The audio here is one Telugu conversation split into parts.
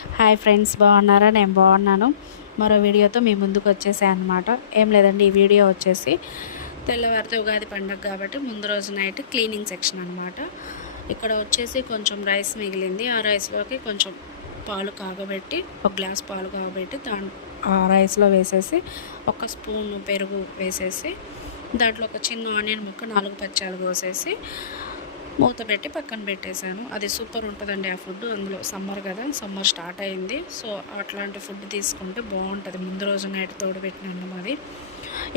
హాయ్ ఫ్రెండ్స్, బాగున్నారా? నేను బాగున్నాను. మరో వీడియోతో మీ ముందుకు వచ్చేసాను అనమాట. ఏం లేదండి, ఈ వీడియో వచ్చేసి తెల్లవారితే ఉగాది పండుగ కాబట్టి ముందు రోజు నైట్ క్లీనింగ్ సెక్షన్ అనమాట. ఇక్కడ వచ్చేసి కొంచెం రైస్ మిగిలింది. ఆ రైస్లోకి కొంచెం పాలు కాగబెట్టి, ఒక గ్లాస్ పాలు కాగబెట్టి ఆ రైస్లో వేసేసి ఒక స్పూన్ పెరుగు వేసేసి దాంట్లో ఒక చిన్న ఆనియన్ ముక్క 4 పచ్చాలు కోసేసి మూత పెట్టి పక్కన పెట్టేశాను. అది సూపర్ ఉంటుందండి ఆ ఫుడ్. అందులో సమ్మర్ కదా, సమ్మర్ స్టార్ట్ అయింది. సో అట్లాంటి ఫుడ్ తీసుకుంటే బాగుంటుంది. ముందు రోజు నైట్ తోడుపెట్టిన అన్నం అది.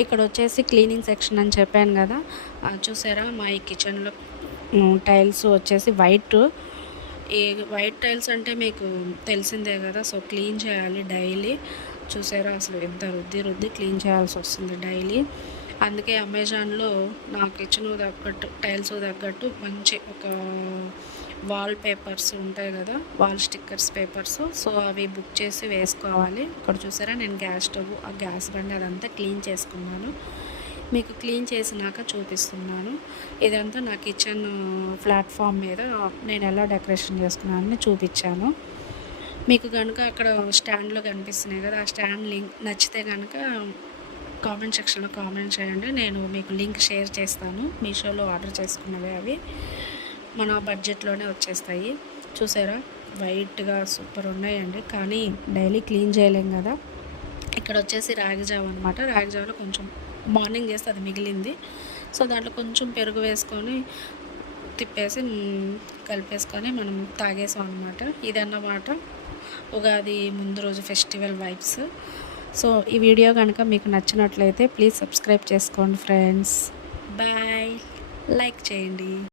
ఇక్కడ వచ్చేసి క్లీనింగ్ సెక్షన్ అని చెప్పాను కదా, చూసారా మా ఈ కిచెన్లో టైల్స్ వచ్చేసి వైట్. ఈ వైట్ టైల్స్ అంటే మీకు తెలిసిందే కదా. సో క్లీన్ చేయాలి డైలీ. చూసారా అసలు ఎంత రుద్ది క్లీన్ చేయాల్సి వస్తుంది డైలీ. అందుకే అమెజాన్లో నా కిచెన్ తగ్గట్టు, టైల్స్ తగ్గట్టు మంచి ఒక వాల్ పేపర్స్ ఉంటాయి కదా, వాల్ స్టిక్కర్స్ పేపర్స్, సో అవి బుక్ చేసి వేసుకోవాలి. ఇక్కడ చూసారా నేను గ్యాస్ స్టవ్, ఆ గ్యాస్ బండి అదంతా క్లీన్ చేసుకున్నాను. మీకు క్లీన్ చేసినాక చూపిస్తున్నాను. ఇదంతా నా కిచెన్ ప్లాట్ఫామ్ మీద నేను ఎలా డెకరేషన్ చేసుకున్నానని చూపించాను. మీకు కనుక అక్కడ స్టాండ్లో కనిపిస్తున్నాయి కదా, ఆ స్టాండ్ లింక్ నచ్చితే కనుక కామెంట్ సెక్షన్లో కామెంట్ చేయండి. నేను మీకు లింక్ షేర్ చేస్తాను. మీషోలో ఆర్డర్ చేసుకున్నవి అవి మన బడ్జెట్లోనే వచ్చేస్తాయి. చూసారా వైట్గా సూపర్ ఉన్నాయండి. కానీ డైలీ క్లీన్ చేయలేం కదా. ఇక్కడ వచ్చేసి రాగి జావ అనమాట. రాగి జావలో కొంచెం మార్నింగ్ చేస్తే అది మిగిలింది. సో దాంట్లో కొంచెం పెరుగు వేసుకొని తిప్పేసి కలిపేసుకొని మనం తాగేసాం అనమాట. ఇదన్నమాట ఉగాది ముందు రోజు ఫెస్టివల్ వైబ్స్. సో ఈ వీడియో కనుక మీకు నచ్చినట్లయితే ప్లీజ్ సబ్స్క్రైబ్ చేసుకోండి ఫ్రెండ్స్. బాయ్. లైక్ చేయండి.